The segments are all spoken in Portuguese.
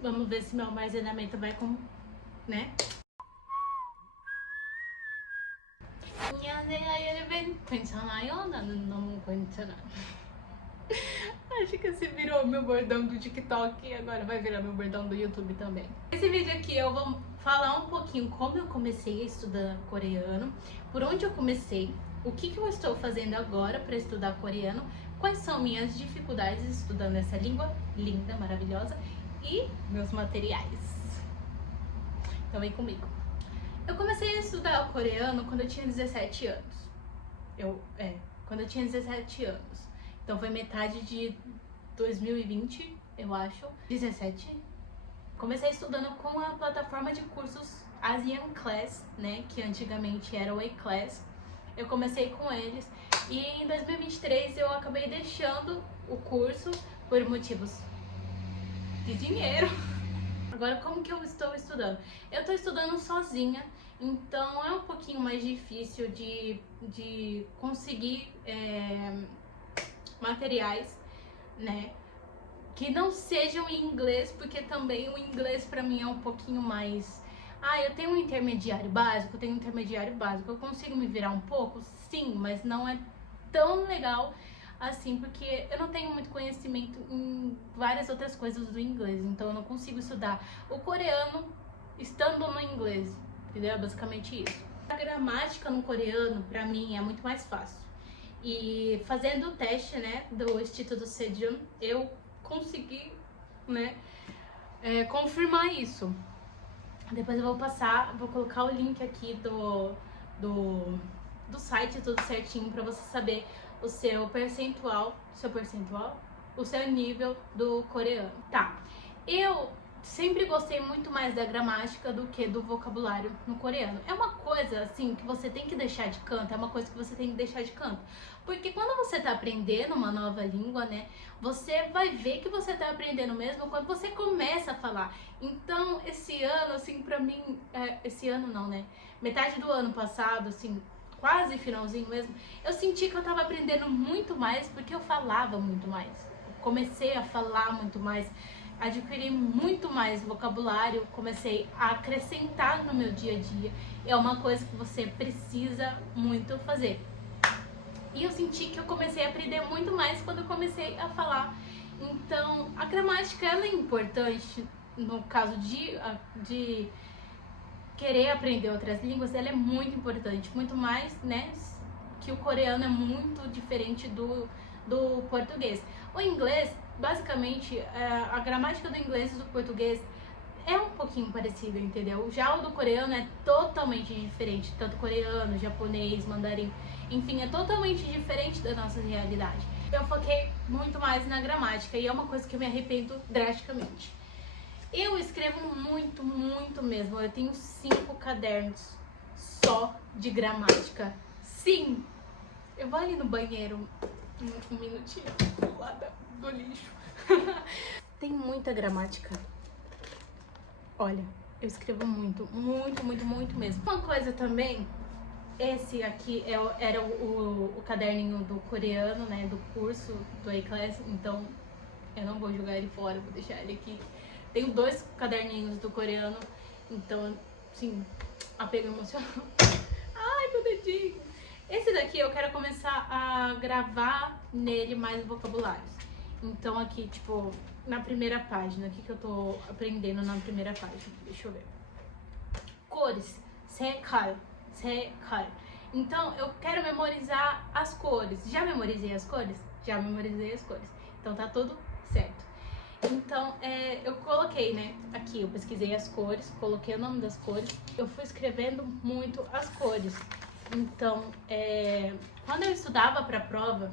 Vamos ver se meu armazenamento vai com, né? Acho que esse virou meu bordão do TikTok e agora vai virar meu bordão do YouTube também. Nesse vídeo aqui eu vou falar um pouquinho como eu comecei a estudar coreano, por onde eu comecei, o que eu estou fazendo agora para estudar coreano, quais são minhas dificuldades estudando essa língua linda, maravilhosa e meus materiais. Então vem comigo. Eu comecei a estudar coreano quando eu tinha 17 anos. Quando eu tinha 17 anos. Então foi metade de 2020, eu acho. 17. Comecei estudando com a plataforma de cursos Asian Class, né? Que antigamente era o A-Class. Eu comecei com eles. E em 2023 eu acabei deixando o curso por motivos de dinheiro. Agora, como que eu estou estudando? Eu estou estudando sozinha, então é um pouquinho mais difícil de conseguir materiais, né, que não sejam em inglês, porque também o inglês pra mim é um pouquinho mais... eu tenho um intermediário básico, eu consigo me virar um pouco? Sim, mas não é tão legal assim, porque eu não tenho muito conhecimento em várias outras coisas do inglês, então eu não consigo estudar o coreano estando no inglês, entendeu? É basicamente isso. A gramática no coreano, pra mim, é muito mais fácil. E fazendo o teste, né, do Instituto Sejong, eu consegui, né, confirmar isso. Depois eu vou colocar o link aqui do site tudo certinho pra você saber o seu percentual, o seu nível do coreano. Tá, eu sempre gostei muito mais da gramática do que do vocabulário no coreano. É uma coisa, assim, que você tem que deixar de canto, Porque quando você tá aprendendo uma nova língua, né, você vai ver que você tá aprendendo mesmo quando você começa a falar. Então, esse ano, assim, pra mim... esse ano não, né? Metade do ano passado, assim, quase finalzinho mesmo, eu senti que eu tava aprendendo muito mais porque eu falava muito mais. Eu comecei a falar muito mais, adquiri muito mais vocabulário, comecei a acrescentar no meu dia a dia. É uma coisa que você precisa muito fazer. E eu senti que eu comecei a aprender muito mais quando eu comecei a falar. Então, a gramática, ela é importante no caso de querer aprender outras línguas, ela é muito importante, muito mais, né, que o coreano é muito diferente do português. O inglês, basicamente, a gramática do inglês e do português é um pouquinho parecida, entendeu? Já o do coreano é totalmente diferente, tanto coreano, japonês, mandarim, enfim, é totalmente diferente da nossa realidade. Eu foquei muito mais na gramática e é uma coisa que eu me arrependo drasticamente. Eu escrevo muito, muito mesmo. Eu tenho 5 cadernos só de gramática. Sim! Eu vou ali no banheiro um minutinho, lá do lixo. Tem muita gramática. Olha, eu escrevo muito, muito, muito, muito mesmo. Uma coisa também, esse aqui era o caderninho do coreano, né, do curso do A-Class, então eu não vou jogar ele fora, vou deixar ele aqui. Tenho 2 caderninhos do coreano, então, sim, apego emocional. Ai, meu dedinho! Esse daqui eu quero começar a gravar nele mais vocabulários. Então aqui, tipo, na primeira página, o que eu tô aprendendo na primeira página? Deixa eu ver. Cores, 색깔. Então eu quero memorizar as cores. Já memorizei as cores? Já memorizei as cores. Então tá tudo certo. Então, eu coloquei, né, aqui, eu pesquisei as cores, coloquei o nome das cores, eu fui escrevendo muito as cores. Então, quando eu estudava pra prova,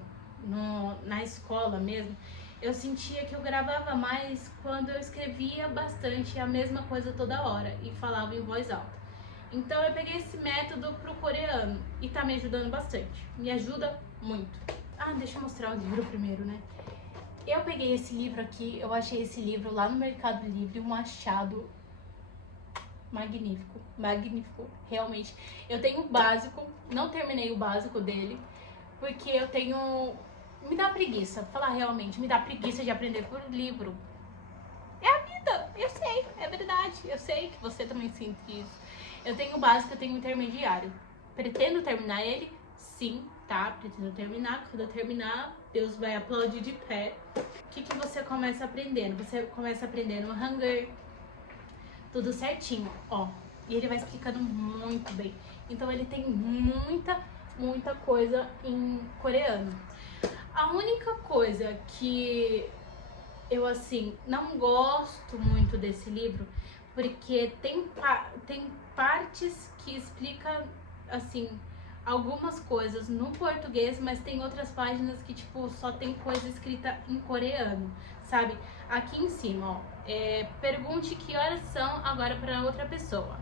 na escola mesmo, eu sentia que eu gravava mais quando eu escrevia bastante a mesma coisa toda hora e falava em voz alta. Então, eu peguei esse método pro coreano e tá me ajudando bastante, me ajuda muito. Deixa eu mostrar o livro primeiro, né? Eu peguei esse livro aqui, eu achei esse livro lá no Mercado Livre, um achado magnífico, magnífico, realmente. Eu tenho o básico, não terminei o básico dele, porque eu tenho... me dá preguiça, falar realmente, me dá preguiça de aprender por livro. É a vida, eu sei É verdade, eu sei que você também sente isso. Eu tenho o básico, eu tenho o intermediário. Pretendo terminar ele? Sim, tá? Pretendo terminar. Quando eu terminar, Deus vai aplaudir de pé. O que você começa aprendendo? Você começa aprendendo o Hangul, tudo certinho, ó. E ele vai explicando muito bem. Então ele tem muita coisa em coreano. A única coisa que eu, assim, não gosto muito desse livro, porque tem partes que explica, assim, algumas coisas no português, mas tem outras páginas que, tipo, só tem coisa escrita em coreano, sabe? Aqui em cima, ó, pergunte que horas são agora para outra pessoa.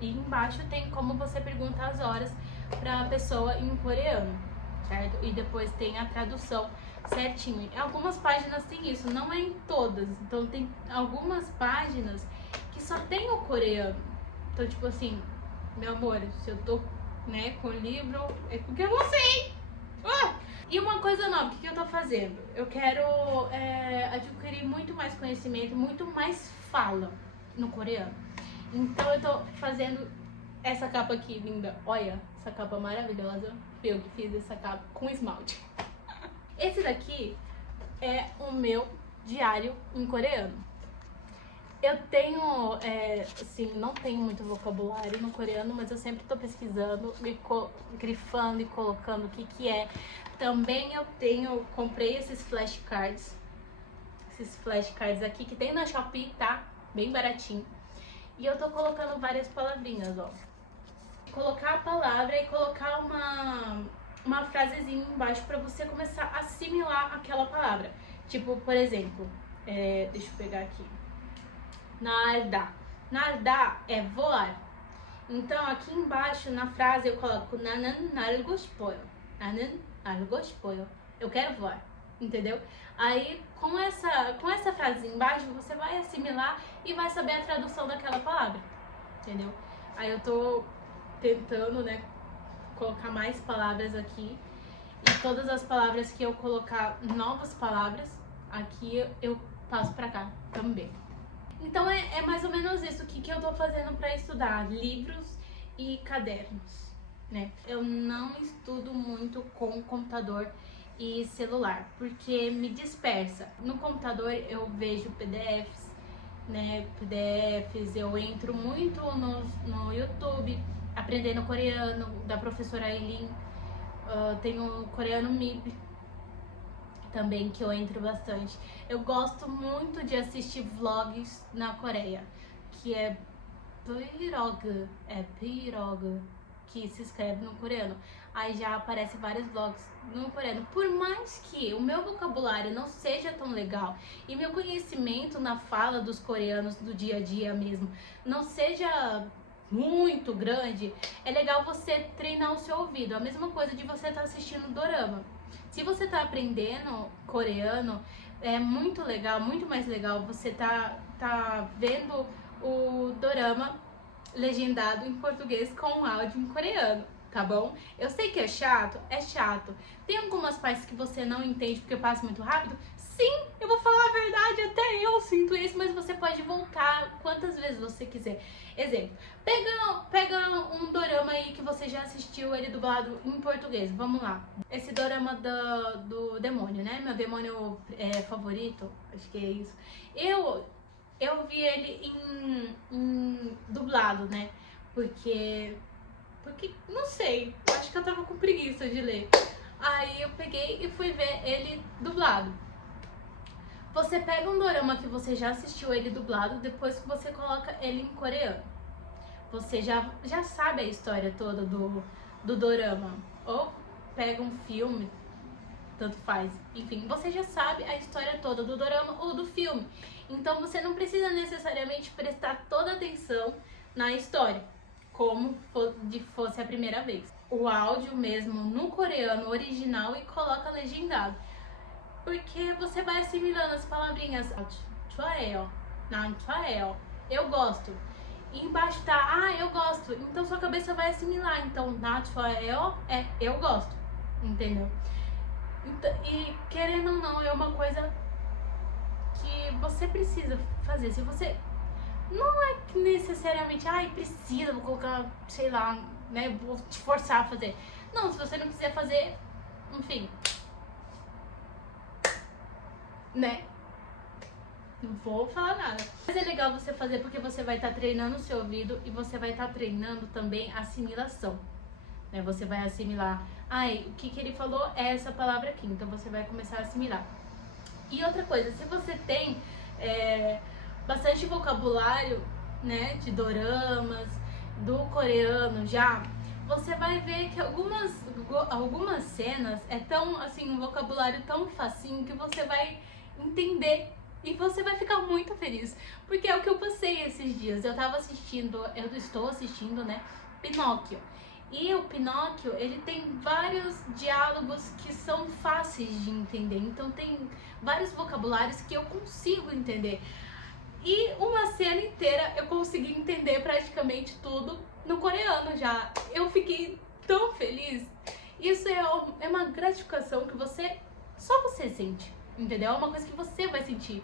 E embaixo tem como você perguntar as horas para a pessoa em coreano, certo? E depois tem a tradução certinho. Em algumas páginas tem isso, não é em todas. Então tem algumas páginas que só tem o coreano. Então, tipo assim, meu amor, se eu tô, né, com o livro, é porque eu não sei. E uma coisa nova, o que eu tô fazendo? Eu quero adquirir muito mais conhecimento, muito mais fala no coreano. Então eu tô fazendo essa capa aqui, linda. Olha, essa capa maravilhosa. Eu que fiz essa capa com esmalte. Esse daqui é o meu diário em coreano. Eu tenho, assim, não tenho muito vocabulário no coreano, mas eu sempre tô pesquisando, grifando e colocando o que é. Também comprei esses flashcards. Esses flashcards aqui que tem na Shopee, tá? Bem baratinho. E eu tô colocando várias palavrinhas, ó. Colocar a palavra e colocar uma frasezinha embaixo pra você começar a assimilar aquela palavra. Tipo, por exemplo, deixa eu pegar aqui. Nadar. Nadar é voar. Então, aqui embaixo na frase eu coloco 나는 날고 싶어요. 나는 날고 싶어요. Eu quero voar. Entendeu? Aí, com essa frase embaixo, você vai assimilar e vai saber a tradução daquela palavra. Entendeu? Aí eu tô tentando, né, colocar mais palavras aqui. E todas as palavras que eu colocar novas palavras, aqui eu passo pra cá também. Então é mais ou menos isso que eu tô fazendo pra estudar livros e cadernos, né? Eu não estudo muito com computador e celular, porque me dispersa. No computador eu vejo PDFs, né? PDFs, eu entro muito no YouTube, aprendendo coreano, da professora Eileen. Tenho coreano MIB também, que eu entro bastante. Eu gosto muito de assistir vlogs na Coreia, que é Vlog, que se escreve no coreano. Aí já aparece vários vlogs no coreano. Por mais que o meu vocabulário não seja tão legal e meu conhecimento na fala dos coreanos do dia a dia mesmo não seja muito grande, é legal você treinar o seu ouvido. A mesma coisa de você estar assistindo dorama. Se você tá aprendendo coreano, é muito legal, muito mais legal você tá vendo o dorama legendado em português com áudio em coreano, tá bom? Eu sei que é chato. Tem algumas partes que você não entende porque passa muito rápido? Sim, eu vou falar a verdade, até eu sinto isso, mas você pode voltar quantas vezes você quiser. Exemplo, pega um dorama aí que você já assistiu ele dublado em português, vamos lá. Esse dorama do demônio, né? Meu demônio favorito, acho que é isso. Eu vi ele em dublado, né? Porque, não sei, acho que eu tava com preguiça de ler. Aí eu peguei e fui ver ele dublado. Você pega um dorama que você já assistiu ele dublado, depois que você coloca ele em coreano. Você já sabe a história toda do dorama. Ou pega um filme, tanto faz. Enfim, você já sabe a história toda do dorama ou do filme. Então você não precisa necessariamente prestar toda a atenção na história, como fosse a primeira vez. O áudio mesmo no coreano original e coloca legendado. Porque você vai assimilando as palavrinhas. Eu gosto. E embaixo tá, eu gosto. Então sua cabeça vai assimilar. Então, eu gosto. Entendeu? E querendo ou não, é uma coisa que você precisa fazer. Se você não é que necessariamente, ai, precisa, vou colocar, sei lá, né, vou te forçar a fazer. Não, se você não quiser fazer, enfim, né, não vou falar nada. Mas é legal você fazer porque você vai estar treinando o seu ouvido e você vai estar treinando também a assimilação, né, você vai assimilar, ai, o que ele falou é essa palavra aqui, então você vai começar a assimilar. E outra coisa, se você tem bastante vocabulário, né, de doramas, do coreano já, você vai ver que algumas cenas é tão, assim, um vocabulário tão facinho que você vai entender e você vai ficar muito feliz. Porque é o que eu passei esses dias. Eu estou assistindo, né, Pinóquio. E o Pinóquio, ele tem vários diálogos que são fáceis de entender. Então tem vários vocabulários que eu consigo entender. E uma cena inteira eu consegui entender praticamente tudo no coreano já. Eu fiquei tão feliz. Isso é uma gratificação que só você sente, entendeu? É uma coisa que você vai sentir.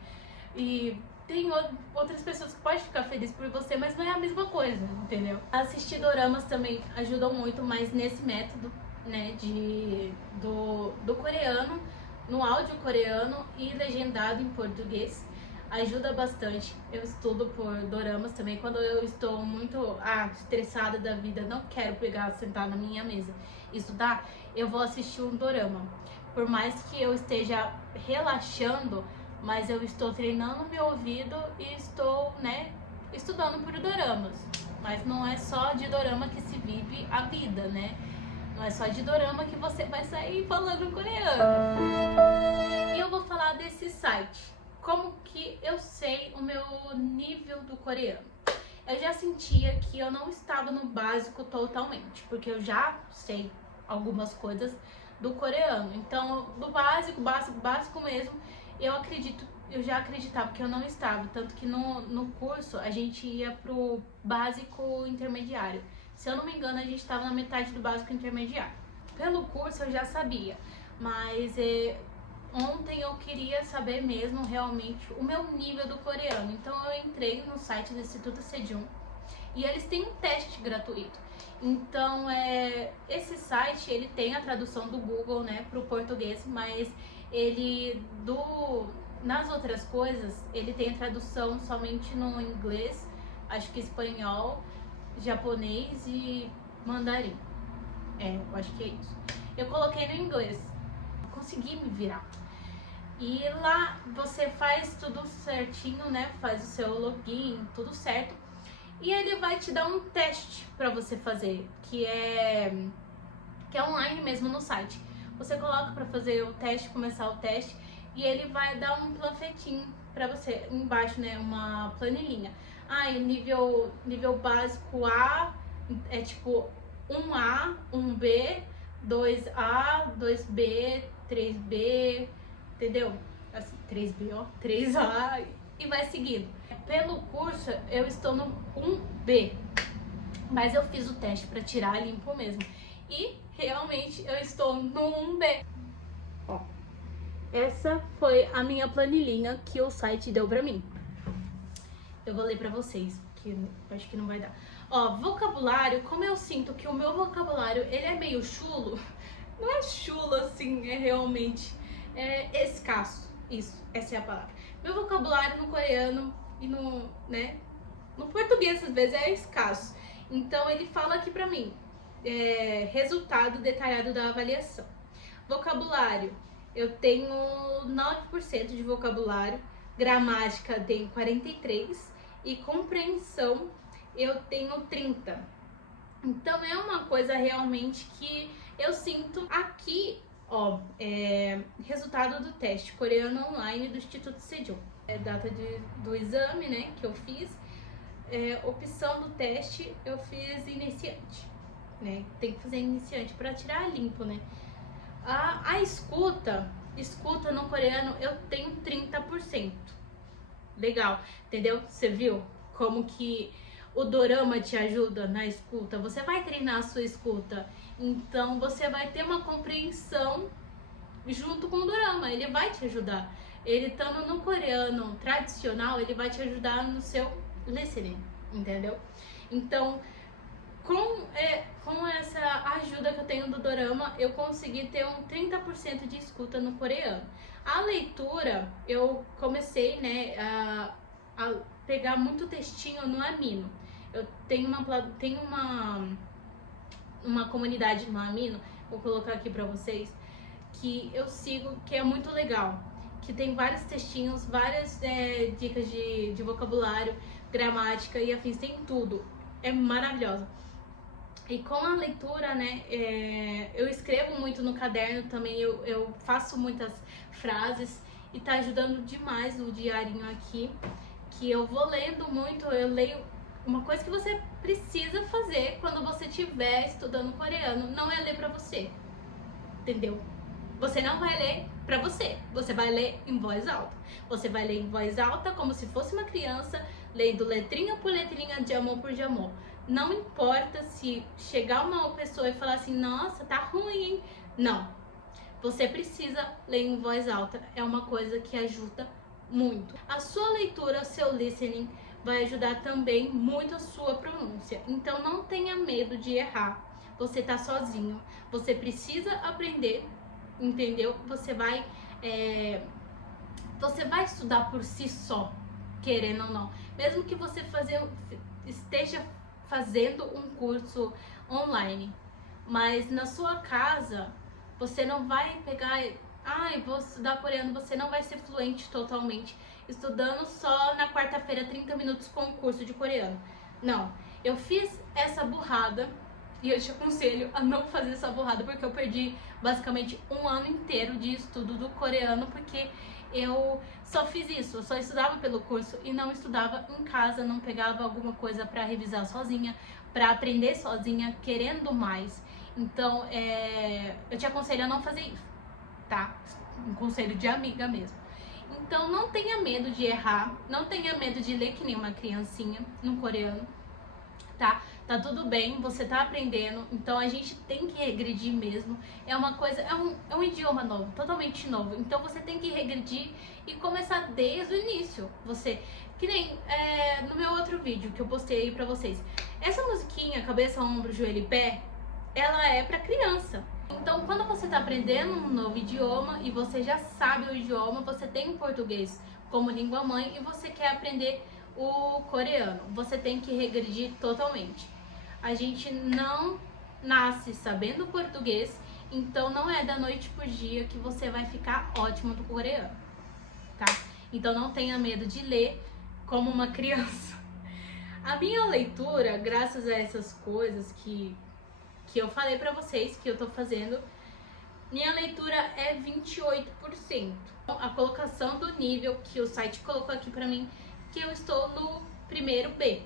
E tem outras pessoas que podem ficar felizes por você, mas não é a mesma coisa, entendeu? Assistir doramas também ajudam muito, mas nesse método, né, do coreano, no áudio coreano e legendado em português, ajuda bastante. Eu estudo por doramas também. Quando eu estou muito estressada da vida, não quero sentar na minha mesa e estudar, eu vou assistir um dorama. Por mais que eu esteja relaxando, mas eu estou treinando meu ouvido e estou, né, estudando por doramas. Mas não é só de dorama que se vive a vida, né? Não é só de dorama que você vai sair falando coreano. E eu vou falar desse site. Como que eu sei o meu nível do coreano? Eu já sentia que eu não estava no básico totalmente, porque eu já sei algumas coisas do coreano. Então, do básico mesmo, eu já acreditava que eu não estava. Tanto que no curso a gente ia pro básico intermediário. Se eu não me engano, a gente estava na metade do básico intermediário. Pelo curso eu já sabia, mas ontem eu queria saber mesmo realmente o meu nível do coreano. Então eu entrei no site do Instituto Sejong e eles têm um teste gratuito. Então esse site ele tem a tradução do Google, né, para o português, mas nas outras coisas ele tem a tradução somente no inglês, acho que espanhol, japonês e mandarim. Eu acho que é isso. Eu coloquei no inglês, consegui me virar. E lá você faz tudo certinho, né? Faz o seu login, tudo certo. E ele vai te dar um teste pra você fazer, que é online mesmo no site. Você coloca pra fazer o teste, começar o teste, e ele vai dar um panfletinho pra você, embaixo, né? Uma planilhinha. E o nível básico A é tipo 1A, 1B, 2A, 2B, 3B, entendeu? Assim, 3B, ó, 3A e vai seguindo. Pelo curso, eu estou no 1B, mas eu fiz o teste para tirar limpo mesmo. E realmente eu estou no 1B. Ó, essa foi a minha planilhinha que o site deu pra mim. Eu vou ler pra vocês, porque eu acho que não vai dar. Ó, vocabulário, como eu sinto que o meu vocabulário, ele é meio chulo, não é chulo assim, é realmente escasso. Isso, essa é a palavra. Meu vocabulário no coreano e no português às vezes é escasso. Então ele fala aqui pra mim, resultado detalhado da avaliação. Vocabulário, eu tenho 9% de vocabulário, gramática tenho 43% e compreensão eu tenho 30%. Então é uma coisa realmente que eu sinto aqui, ó, resultado do teste coreano online do Instituto Sejong. Data do exame, né, que eu fiz. Opção do teste eu fiz iniciante, né? Tem que fazer iniciante para tirar limpo, né? A escuta no coreano eu tenho 30%. Legal, entendeu? Você viu como que o dorama te ajuda na escuta? Você vai treinar a sua escuta, então você vai ter uma compreensão junto com o dorama, ele vai te ajudar. Ele estando no coreano tradicional, ele vai te ajudar no seu listening, entendeu? Então, com essa ajuda que eu tenho do dorama, eu consegui ter um 30% de escuta no coreano. A leitura, eu comecei, né, a pegar muito textinho no Amino. Eu tenho uma comunidade no Amino, vou colocar aqui pra vocês, que eu sigo, que é muito legal, que tem vários textinhos, várias dicas de vocabulário, gramática e afins, tem tudo. É maravilhosa. E com a leitura, né, eu escrevo muito no caderno também, eu faço muitas frases e tá ajudando demais o diarinho aqui, que eu vou lendo muito, eu leio. Uma coisa que você precisa fazer quando você estiver estudando coreano não é ler pra você, entendeu? Você não vai ler pra você, você vai ler em voz alta. Você vai ler em voz alta como se fosse uma criança, lendo letrinha por letrinha, diamô por diamô. Não importa se chegar uma pessoa e falar assim, nossa, tá ruim, hein? Não. Você precisa ler em voz alta, é uma coisa que ajuda muito. A sua leitura, o seu listening, vai ajudar também muito a sua pronúncia. Então não tenha medo de errar. Você tá sozinho, você precisa aprender, entendeu? Você vai estudar por si só, querendo ou não. Mesmo que você esteja fazendo um curso online, mas na sua casa você não vai pegar, vou estudar coreano, você não vai ser fluente totalmente estudando só na quarta-feira 30 minutos com o curso de coreano. Não, eu fiz essa burrada e eu te aconselho a não fazer essa burrada, porque eu perdi basicamente um ano inteiro de estudo do coreano, porque eu só fiz isso, eu só estudava pelo curso e não estudava em casa, não pegava alguma coisa pra revisar sozinha, pra aprender sozinha, querendo mais. Então, eu te aconselho a não fazer isso, tá? Um conselho de amiga mesmo. Então, não tenha medo de errar, não tenha medo de ler que nem uma criancinha no coreano, tá? Tá tudo bem, você tá aprendendo, então a gente tem que regredir mesmo. É uma coisa, é um idioma novo, totalmente novo. Então você tem que regredir e começar desde o início. Você, que nem no meu outro vídeo que eu postei aí pra vocês. Essa musiquinha, cabeça, ombro, joelho e pé, ela é pra criança. Então quando você tá aprendendo um novo idioma e você já sabe o idioma, você tem o português como língua mãe e você quer aprender o coreano, você tem que regredir totalmente. A gente não nasce sabendo português, então não é da noite pro dia que você vai ficar ótimo no coreano, tá? Então não tenha medo de ler como uma criança. A minha leitura, graças a essas coisas que eu falei pra vocês que eu tô fazendo, minha leitura é 28%. A colocação do nível que o site colocou aqui pra mim, que eu estou no primeiro B.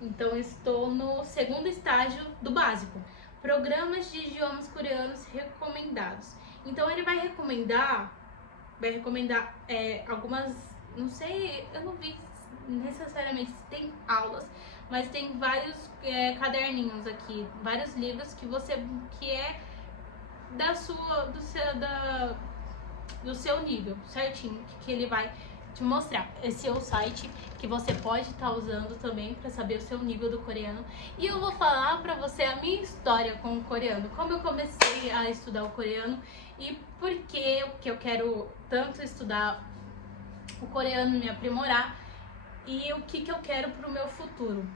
Então eu estou no segundo estágio do básico. Programas de idiomas coreanos recomendados. Então ele vai recomendar algumas, não sei, eu não vi necessariamente se tem aulas, mas tem vários caderninhos aqui, vários livros que é do seu nível, certinho, que ele vai te mostrar. Esse é o site que você pode estar usando também para saber o seu nível do coreano. E eu vou falar para você a minha história com o coreano, como eu comecei a estudar o coreano e por que eu quero tanto estudar o coreano, me aprimorar e o que eu quero pro meu futuro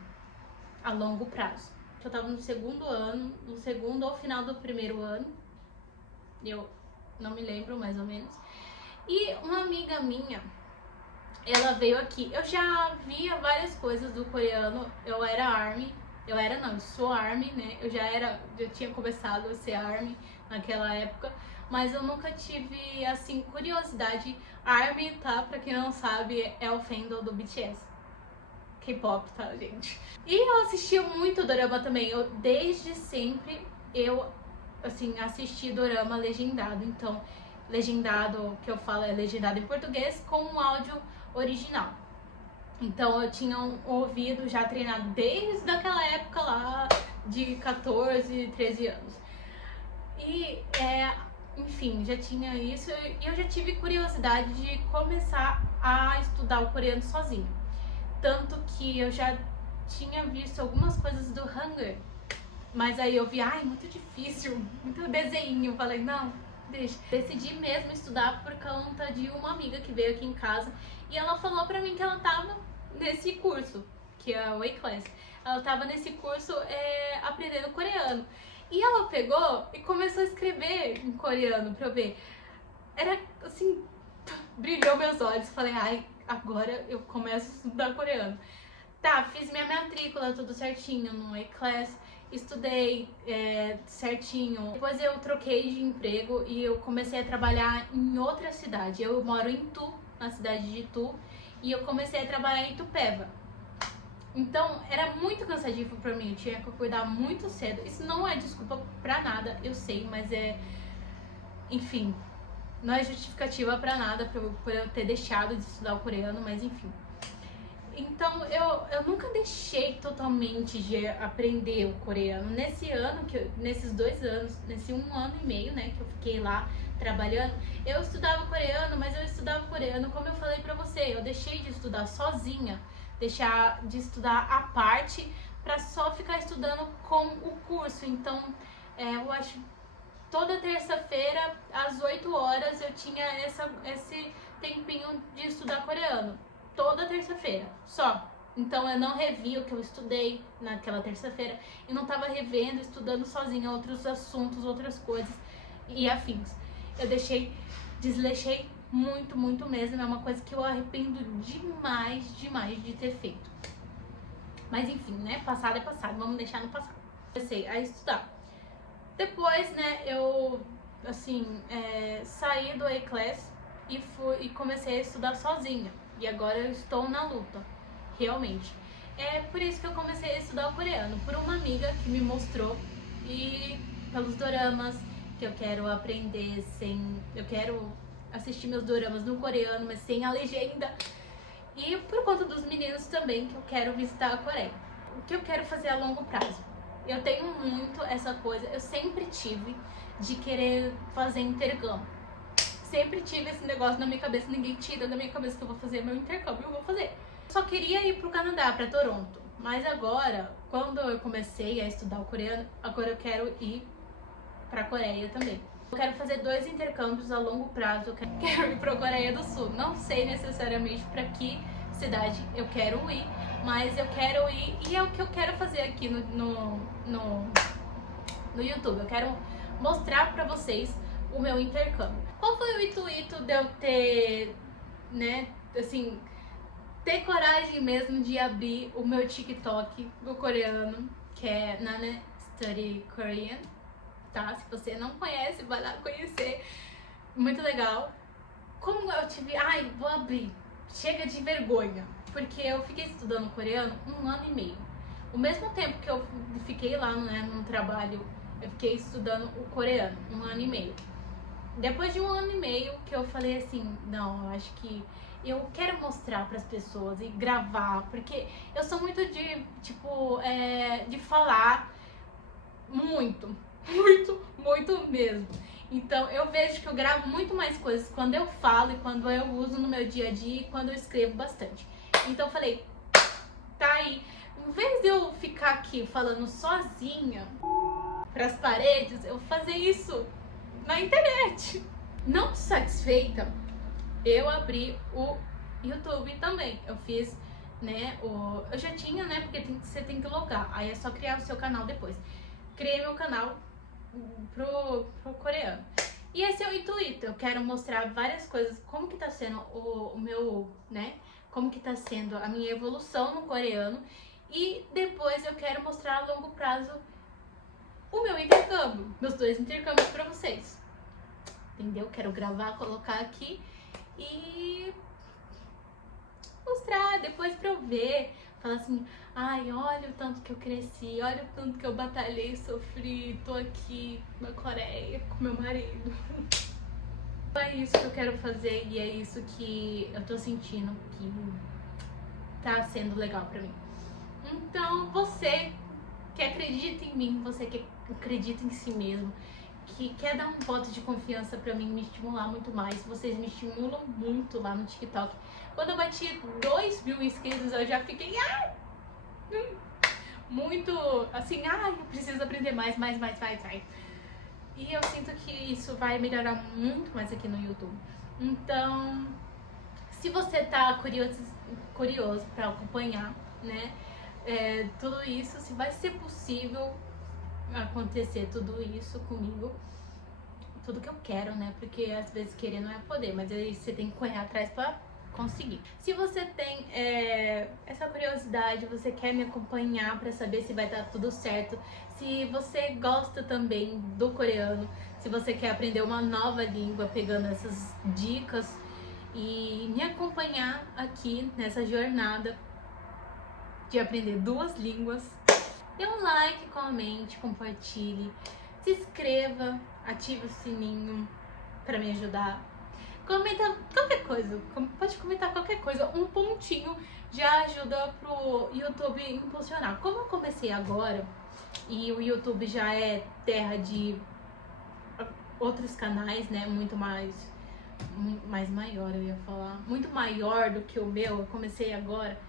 a longo prazo. Eu tava no segundo ano, no segundo ou final do primeiro ano, eu não me lembro mais ou menos, e uma amiga minha, ela veio aqui. Eu já via várias coisas do coreano. Eu sou ARMY, né? Eu tinha começado a ser ARMY naquela época, mas eu nunca tive, assim, curiosidade. ARMY, tá? Pra quem não sabe, é o fandom do BTS. K-pop, tá, gente? E eu assistia muito dorama também. Desde sempre, assim, assisti dorama legendado. Então, legendado, que eu falo, é legendado em português com um áudio original. Então eu tinha um ouvido já treinado desde aquela época lá de 14, 13 anos. E enfim, já tinha isso e eu já tive curiosidade de começar a estudar o coreano sozinho. Tanto que eu já tinha visto algumas coisas do Hangul, mas aí eu vi, ai, muito difícil, muito desenho. Falei, não, deixa. Decidi mesmo estudar por conta de uma amiga que veio aqui em casa e ela falou pra mim que ela tava nesse curso, que é o A-Class. Ela tava nesse curso aprendendo coreano. E ela pegou e começou a escrever em coreano pra eu ver. Era assim, brilhou meus olhos. Falei, ai, agora eu começo a estudar coreano. Tá, fiz minha matrícula tudo certinho no A-Class, estudei certinho. Depois eu troquei de emprego e eu comecei a trabalhar em outra cidade. Eu moro em Tu, na cidade de Tu, e eu comecei a trabalhar em Itupeva. Então era muito cansativo pra mim, eu tinha que acordar muito cedo. Isso não é desculpa pra nada, eu sei, mas enfim, não é justificativa pra nada por eu ter deixado de estudar o coreano, mas enfim. Então eu nunca deixei totalmente de aprender o coreano. Nesses 2 anos, nesse 1 ano e meio, né, que eu fiquei lá trabalhando, eu estudava coreano, mas eu estudava coreano, como eu falei pra você, eu deixei de estudar sozinha, deixar de estudar à parte pra só ficar estudando com o curso. Então, eu acho toda terça-feira, às 8 horas, eu tinha esse tempinho de estudar coreano. Toda terça-feira, só. Então eu não revia o que eu estudei naquela terça-feira e não tava revendo, estudando sozinha outros assuntos, outras coisas e afins. Eu desleixei muito, muito mesmo. É uma coisa que eu arrependo demais, demais de ter feito. Mas enfim, né? Passado é passado, vamos deixar no passado. Comecei a estudar. Depois, né, eu, assim, saí do A-Class e comecei a estudar sozinha. E agora eu estou na luta, realmente. É por isso que eu comecei a estudar o coreano, por uma amiga que me mostrou e pelos doramas que eu quero aprender eu quero assistir meus doramas no coreano, mas sem a legenda. E por conta dos meninos também, que eu quero visitar a Coreia. O que eu quero fazer a longo prazo? Eu tenho muito essa coisa, eu sempre tive de querer fazer intercâmbio. Sempre tive esse negócio na minha cabeça, ninguém tira da minha cabeça que eu vou fazer meu intercâmbio, eu vou fazer. Eu só queria ir pro Canadá, pra Toronto. Mas agora, quando eu comecei a estudar o coreano, agora eu quero ir pra Coreia também. Eu quero fazer 2 intercâmbios a longo prazo, eu quero ir pra Coreia do Sul. Não sei necessariamente pra que cidade eu quero ir, mas eu quero ir e é o que eu quero fazer aqui no YouTube. Eu quero mostrar pra vocês o meu intercâmbio. Qual foi o intuito de eu ter, né, assim, ter coragem mesmo de abrir o meu TikTok do coreano, que é Nana Study Korean, tá? Se você não conhece, vai lá conhecer. Muito legal. Como eu tive... Ai, vou abrir. Chega de vergonha. Porque eu fiquei estudando coreano 1 ano e meio. O mesmo tempo que eu fiquei lá, né, no trabalho, eu fiquei estudando o coreano 1 ano e meio. Depois de 1 ano e meio que eu falei assim, não, eu acho que eu quero mostrar pras pessoas e gravar, porque eu sou muito de, tipo, de falar muito, muito, muito mesmo. Então eu vejo que eu gravo muito mais coisas quando eu falo e quando eu uso no meu dia a dia e quando eu escrevo bastante. Então eu falei, tá aí, em vez de eu ficar aqui falando sozinha pras paredes, eu vou fazer isso na internet. Não satisfeita, eu abri o YouTube também. Eu fiz, né, eu já tinha, né, porque você tem que logar, aí é só criar o seu canal depois. Criei meu canal pro coreano. E esse é o intuito, eu quero mostrar várias coisas, como que tá sendo o meu, né, como que tá sendo a minha evolução no coreano. E depois eu quero mostrar a longo prazo o meu intercâmbio, meus 2 intercâmbios pra vocês. Entendeu? Quero gravar, colocar aqui e mostrar depois pra eu ver. Falar assim, ai, olha o tanto que eu cresci, olha o tanto que eu batalhei, sofri, tô aqui na Coreia com meu marido. É isso que eu quero fazer e é isso que eu tô sentindo que tá sendo legal pra mim. Então, você que acredita em mim, você que acredita em si mesmo, que quer dar um voto de confiança pra mim, me estimular muito mais. Vocês me estimulam muito lá no TikTok. Quando eu bati 2.000 inscritos, eu já fiquei muito assim, eu preciso aprender mais. E eu sinto que isso vai melhorar muito mais aqui no YouTube. Então, se você tá curioso pra acompanhar, né, tudo isso, se vai ser possível acontecer tudo isso comigo, tudo que eu quero, né, porque às vezes querer não é poder, mas aí você tem que correr atrás pra conseguir. Se você tem essa curiosidade, você quer me acompanhar pra saber se vai dar tudo certo, se você gosta também do coreano, se você quer aprender uma nova língua pegando essas dicas e me acompanhar aqui nessa jornada de aprender 2 línguas, dê um like, comente, compartilhe, se inscreva, ative o sininho pra me ajudar. Comenta qualquer coisa, pode comentar qualquer coisa, um pontinho já ajuda pro YouTube impulsionar. Como eu comecei agora e o YouTube já é terra de outros canais, né, muito mais maior, eu ia falar, muito maior do que o meu, eu comecei agora,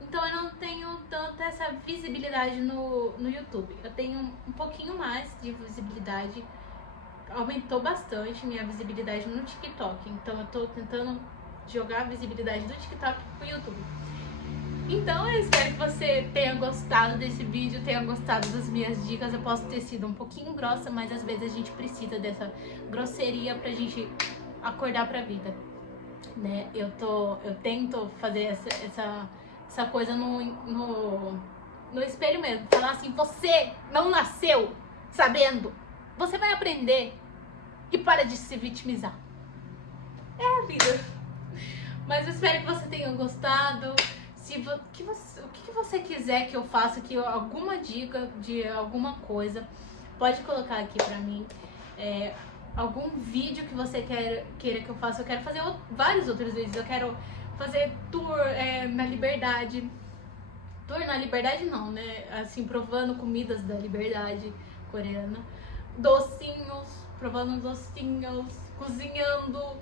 então eu não tenho tanta essa visibilidade no YouTube. Eu tenho um pouquinho mais de visibilidade, aumentou bastante minha visibilidade no TikTok, então eu tô tentando jogar a visibilidade do TikTok pro YouTube. Então eu espero que você tenha gostado desse vídeo, tenha gostado das minhas dicas. Eu posso ter sido um pouquinho grossa, mas às vezes a gente precisa dessa grosseria pra gente acordar pra vida, né? Eu tento fazer essa coisa no espelho mesmo, falar assim: você não nasceu sabendo, você vai aprender e para de se vitimizar. É a vida. Mas eu espero que você tenha gostado. O que você quiser que eu faça aqui, alguma dica de alguma coisa, pode colocar aqui pra mim. Algum vídeo que você queira que eu faça. Eu quero fazer vários outros vídeos. Eu quero fazer tour na Liberdade. Tour na Liberdade não, né? Assim, provando comidas da Liberdade coreana. Docinhos, provando docinhos, cozinhando.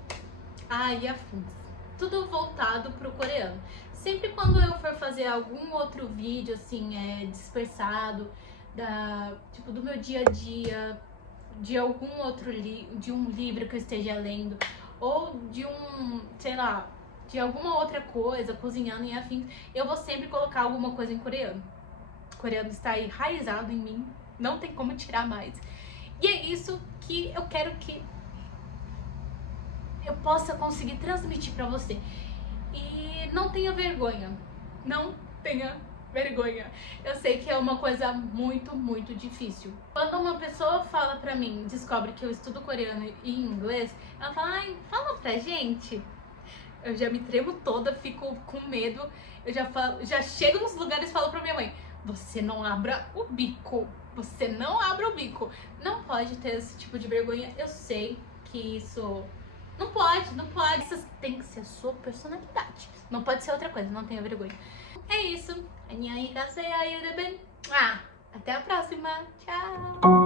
E afins. Tudo voltado pro coreano. Sempre quando eu for fazer algum outro vídeo, assim, dispersado, tipo, do meu dia a dia, de algum outro de um livro que eu esteja lendo, ou de sei lá, de alguma outra coisa, cozinhando e afins, eu vou sempre colocar alguma coisa em coreano. O coreano está enraizado em mim, não tem como tirar mais. E é isso que eu quero que eu possa conseguir transmitir pra você. E não tenha vergonha. Não tenha vergonha. Eu sei que é uma coisa muito, muito difícil. Quando uma pessoa fala pra mim, descobre que eu estudo coreano e inglês, ela fala: fala pra gente. Eu já me tremo toda, fico com medo. Eu já chego nos lugares e falo pra minha mãe: você não abra o bico. Você não abra o bico. Não pode ter esse tipo de vergonha. Eu sei que isso... Não pode. Isso tem que ser a sua personalidade. Não pode ser outra coisa, não tenha vergonha. É isso. Até a próxima. Tchau.